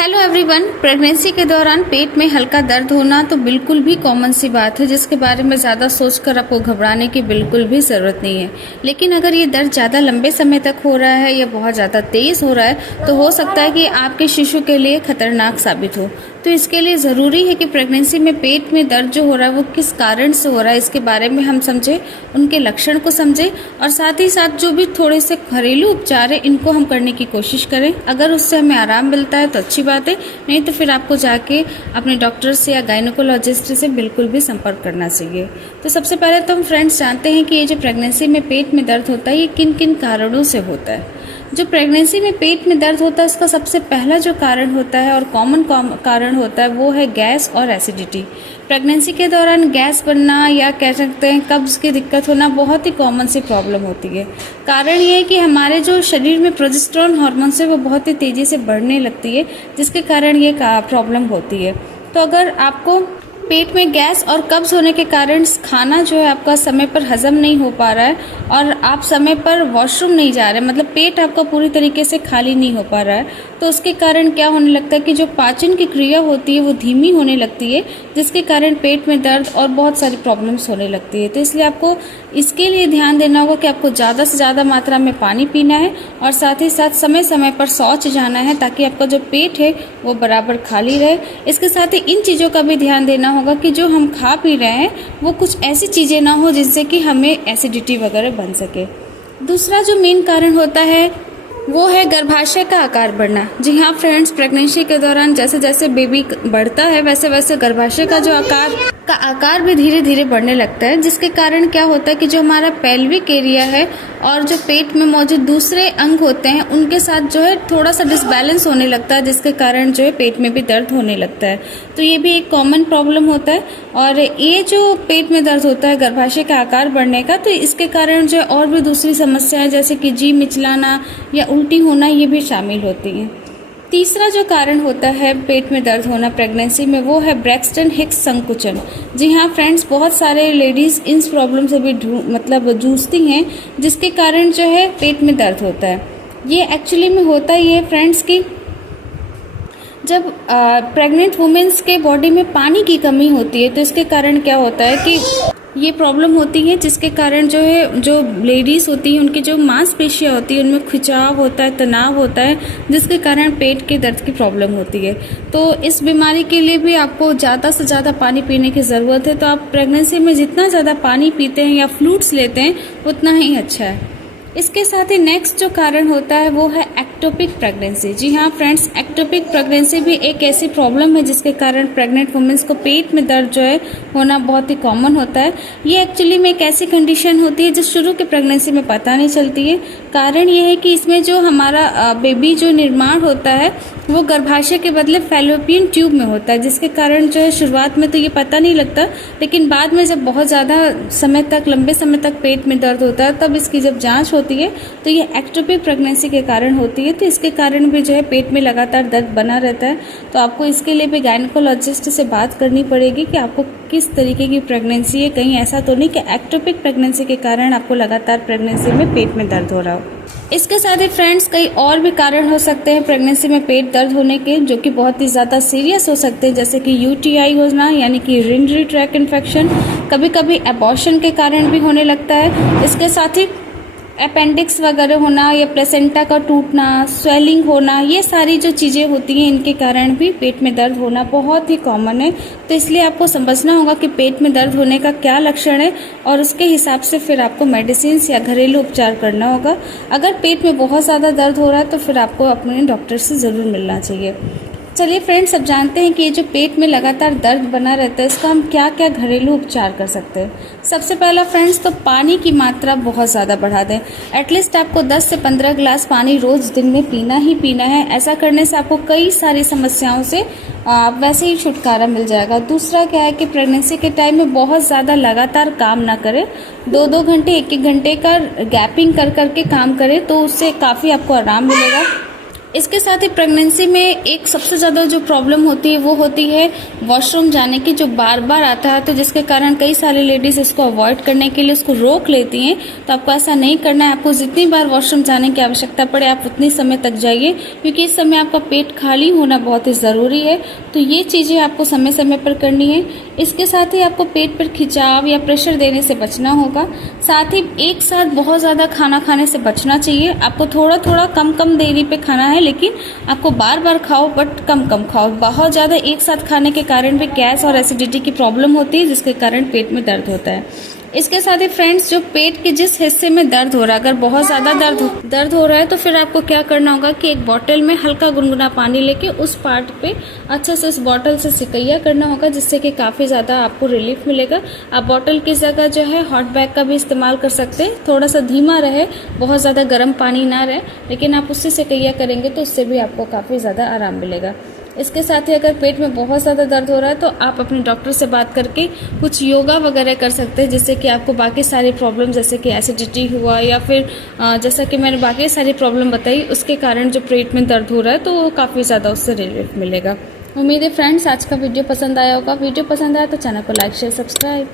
Hello everyone. Pregnancy के दौरान पेट में हल्का दर्द होना तो बिल्कुल भी कॉमन सी बात है, जिसके बारे में ज़्यादा सोचकर आपको घबराने की बिल्कुल भी ज़रूरत नहीं है। लेकिन अगर ये दर्द ज़्यादा लंबे समय तक हो रहा है या बहुत ज़्यादा तेज़ हो रहा है तो हो सकता है कि आपके शिशु के लिए खतरनाक साबित हो। तो इसके लिए ज़रूरी है कि प्रेगनेंसी में पेट में दर्द जो हो रहा है वो किस कारण से हो रहा है, इसके बारे में हम समझें, उनके लक्षण को समझें और साथ ही साथ जो भी थोड़े से घरेलू उपचार है इनको हम करने की कोशिश करें। अगर उससे हमें आराम मिलता है तो अच्छी बात है, नहीं तो फिर आपको जाके अपने डॉक्टर से या गायनेकोलॉजिस्ट से बिल्कुल भी संपर्क करना चाहिए। तो सबसे पहले तो हम फ्रेंड्स जानते हैं कि ये जो प्रेगनेंसी में पेट में दर्द होता है ये किन किन कारणों से होता है। जो प्रेगनेंसी में पेट में दर्द होता है उसका सबसे पहला जो कारण होता है और कॉमन कारण होता है वो है गैस और एसिडिटी। प्रेगनेंसी के दौरान गैस बनना या कह सकते हैं कब्ज की दिक्कत होना बहुत ही कॉमन सी प्रॉब्लम होती है। कारण ये है कि हमारे जो शरीर में प्रोजेस्टेरोन हार्मोन है वो बहुत ही तेज़ी से बढ़ने लगती है, जिसके कारण ये प्रॉब्लम होती है। तो अगर आपको पेट में गैस और कब्ज होने के कारण खाना जो है आपका समय पर हजम नहीं हो पा रहा है और आप समय पर वॉशरूम नहीं जा रहे, मतलब पेट आपका पूरी तरीके से खाली नहीं हो पा रहा है, तो उसके कारण क्या होने लगता है कि जो पाचन की क्रिया होती है वो धीमी होने लगती है, जिसके कारण पेट में दर्द और बहुत सारी प्रॉब्लम्स होने लगती है। तो इसलिए आपको इसके लिए ध्यान देना होगा कि आपको ज़्यादा से ज़्यादा मात्रा में पानी पीना है और साथ ही साथ समय समय पर शौच जाना है, ताकि आपका जो पेट है वो बराबर खाली रहे। इसके साथ ही इन चीज़ों का भी ध्यान देना होगा कि जो हम खा पी रहे हैं वो कुछ ऐसी चीज़ें ना हो जिससे कि हमें एसिडिटी वगैरह बन सके। दूसरा जो मेन कारण होता है वो है गर्भाशय का आकार बढ़ना। जी हाँ फ्रेंड्स, प्रेगनेंसी के दौरान जैसे जैसे बेबी बढ़ता है वैसे वैसे गर्भाशय का जो आकार भी धीरे धीरे बढ़ने लगता है, जिसके कारण क्या होता है कि जो हमारा पेल्विक एरिया है और जो पेट में मौजूद दूसरे अंग होते हैं उनके साथ जो है थोड़ा सा डिसबैलेंस होने लगता है, जिसके कारण जो है पेट में भी दर्द होने लगता है। तो ये भी एक कॉमन प्रॉब्लम होता है। और ये जो पेट में दर्द होता है गर्भाशय का आकार बढ़ने का, तो इसके कारण जो है और भी दूसरी समस्याएं जैसे कि जी मिचलाना या उल्टी होना ये भी शामिल होती हैं। तीसरा जो कारण होता है पेट में दर्द होना प्रेगनेंसी में वो है ब्रैक्सटन हिक्स संकुचन। जी हाँ फ्रेंड्स, बहुत सारे लेडीज़ इन प्रॉब्लम से भी जूझती हैं, जिसके कारण जो है पेट में दर्द होता है। ये एक्चुअली में होता ही है फ्रेंड्स कि जब प्रेग्नेंट वुमेन्स के बॉडी में पानी की कमी होती है तो इसके कारण क्या होता है कि ये प्रॉब्लम होती है, जिसके कारण जो है जो लेडीज़ होती हैं उनकी जो मांसपेशियाँ होती है उनमें खिंचाव होता है, तनाव होता है, जिसके कारण पेट के दर्द की प्रॉब्लम होती है। तो इस बीमारी के लिए भी आपको ज़्यादा से ज़्यादा पानी पीने की ज़रूरत है। तो आप प्रेगनेंसी में जितना ज़्यादा पानी पीते हैं या फ्लूइड्स लेते हैं उतना ही अच्छा है। इसके साथ ही नेक्स्ट जो कारण होता है वो है एक्टोपिक प्रेगनेंसी। जी हाँ फ्रेंड्स, एक्टोपिक प्रेगनेंसी भी एक ऐसी प्रॉब्लम है जिसके कारण प्रेग्नेंट वुमेन्स को पेट में दर्द जो है होना बहुत ही कॉमन होता है। ये एक्चुअली में एक ऐसी कंडीशन होती है जो शुरू के प्रेगनेंसी में पता नहीं चलती है। कारण ये है कि इसमें जो हमारा बेबी जो निर्माण होता है वो गर्भाशय के बदले फैलोपियन ट्यूब में होता है, जिसके कारण जो है शुरुआत में तो ये पता नहीं लगता, लेकिन बाद में जब बहुत ज़्यादा समय तक लंबे समय तक पेट में दर्द होता है तब इसकी जब जांच होती है तो ये एक्टोपिक प्रेगनेंसी के कारण होती है। तो इसके कारण भी जो है पेट में लगातार दर्द बना रहता है। तो आपको इसके लिए भी गायनेकोलॉजिस्ट से बात करनी पड़ेगी कि आपको किस तरीके की प्रेगनेंसी है, कहीं ऐसा तो नहीं कि एक्टोपिक प्रेगनेंसी के कारण आपको लगातार प्रेगनेंसी में पेट में दर्द हो रहा हो। इसके साथ ही फ्रेंड्स कई और भी कारण हो सकते हैं प्रेगनेंसी में पेट दर्द होने के, जो कि बहुत ही ज़्यादा सीरियस हो सकते हैं, जैसे कि यूटीआई होना यानी कि यूरिनरी ट्रैक्ट इन्फेक्शन, कभी कभी एबॉर्शन के कारण भी होने लगता है। इसके साथ ही अपेंडिक्स वगैरह होना या प्लेसेंटा का टूटना, स्वेलिंग होना, ये सारी जो चीज़ें होती हैं इनके कारण भी पेट में दर्द होना बहुत ही कॉमन है। तो इसलिए आपको समझना होगा कि पेट में दर्द होने का क्या लक्षण है और उसके हिसाब से फिर आपको मेडिसिन या घरेलू उपचार करना होगा। अगर पेट में बहुत ज़्यादा दर्द हो रहा है तो फिर आपको अपने डॉक्टर से ज़रूर मिलना चाहिए। चलिए फ्रेंड्स, अब जानते हैं कि ये जो पेट में लगातार दर्द बना रहता है इसका हम क्या क्या घरेलू उपचार कर सकते हैं। सबसे पहला फ्रेंड्स तो पानी की मात्रा बहुत ज़्यादा बढ़ा दें। एटलीस्ट आपको 10 से 15 गिलास पानी रोज़ दिन में पीना ही पीना है। ऐसा करने से आपको कई सारी समस्याओं से वैसे ही छुटकारा मिल जाएगा। दूसरा क्या है कि प्रेगनेंसी के टाइम में बहुत ज़्यादा लगातार काम ना करें, 2-2 घंटे 1-1 घंटे का गैपिंग कर करके काम करें, तो उससे काफ़ी आपको आराम मिलेगा। इसके साथ ही प्रेगनेंसी में एक सबसे ज़्यादा जो प्रॉब्लम होती है वो होती है वॉशरूम जाने की, जो बार बार आता है, तो जिसके कारण कई सारी लेडीज़ इसको अवॉइड करने के लिए उसको रोक लेती हैं। तो आपको ऐसा नहीं करना है। आपको जितनी बार वॉशरूम जाने की आवश्यकता पड़े आप उतनी समय तक जाइए, क्योंकि इस समय आपका पेट खाली होना बहुत ही ज़रूरी है। तो ये चीज़ें आपको समय समय पर करनी है। इसके साथ ही आपको पेट पर खिंचाव या प्रेशर देने से बचना होगा। साथ ही एक साथ बहुत ज़्यादा खाना खाने से बचना चाहिए। आपको थोड़ा थोड़ा कम कम देरी पे खाना है, लेकिन आपको बार बार खाओ बट कम कम खाओ। बहुत ज़्यादा एक साथ खाने के कारण भी गैस और एसिडिटी की प्रॉब्लम होती है, जिसके कारण पेट में दर्द होता है। इसके साथ ही फ्रेंड्स, जो पेट के जिस हिस्से में दर्द हो रहा है, अगर बहुत ज़्यादा दर्द हो रहा है, तो फिर आपको क्या करना होगा कि एक बॉटल में हल्का गुनगुना पानी लेके उस पार्ट पे अच्छे से उस बॉटल से सिकैया करना होगा, जिससे कि काफ़ी ज़्यादा आपको रिलीफ मिलेगा। आप बॉटल की जगह जो है हॉट बैग का भी इस्तेमाल कर सकते हैं। थोड़ा सा धीमा रहे, बहुत ज़्यादा गर्म पानी ना रहे, लेकिन आप उससे सिकैया करेंगे तो उससे भी आपको काफ़ी ज़्यादा आराम मिलेगा। इसके साथ ही अगर पेट में बहुत ज़्यादा दर्द हो रहा है तो आप अपने डॉक्टर से बात करके कुछ योगा वगैरह कर सकते हैं, जिससे कि आपको बाकी सारी प्रॉब्लम, जैसे कि एसिडिटी हुआ या फिर जैसा कि मैंने बाकी सारी प्रॉब्लम बताई, उसके कारण जो पेट में दर्द हो रहा है तो वो काफ़ी ज़्यादा उससे रिलीफ मिलेगा। उम्मीद है फ्रेंड्स आज का वीडियो पसंद आया होगा। वीडियो पसंद आया तो चैनल को लाइक शेयर सब्सक्राइब।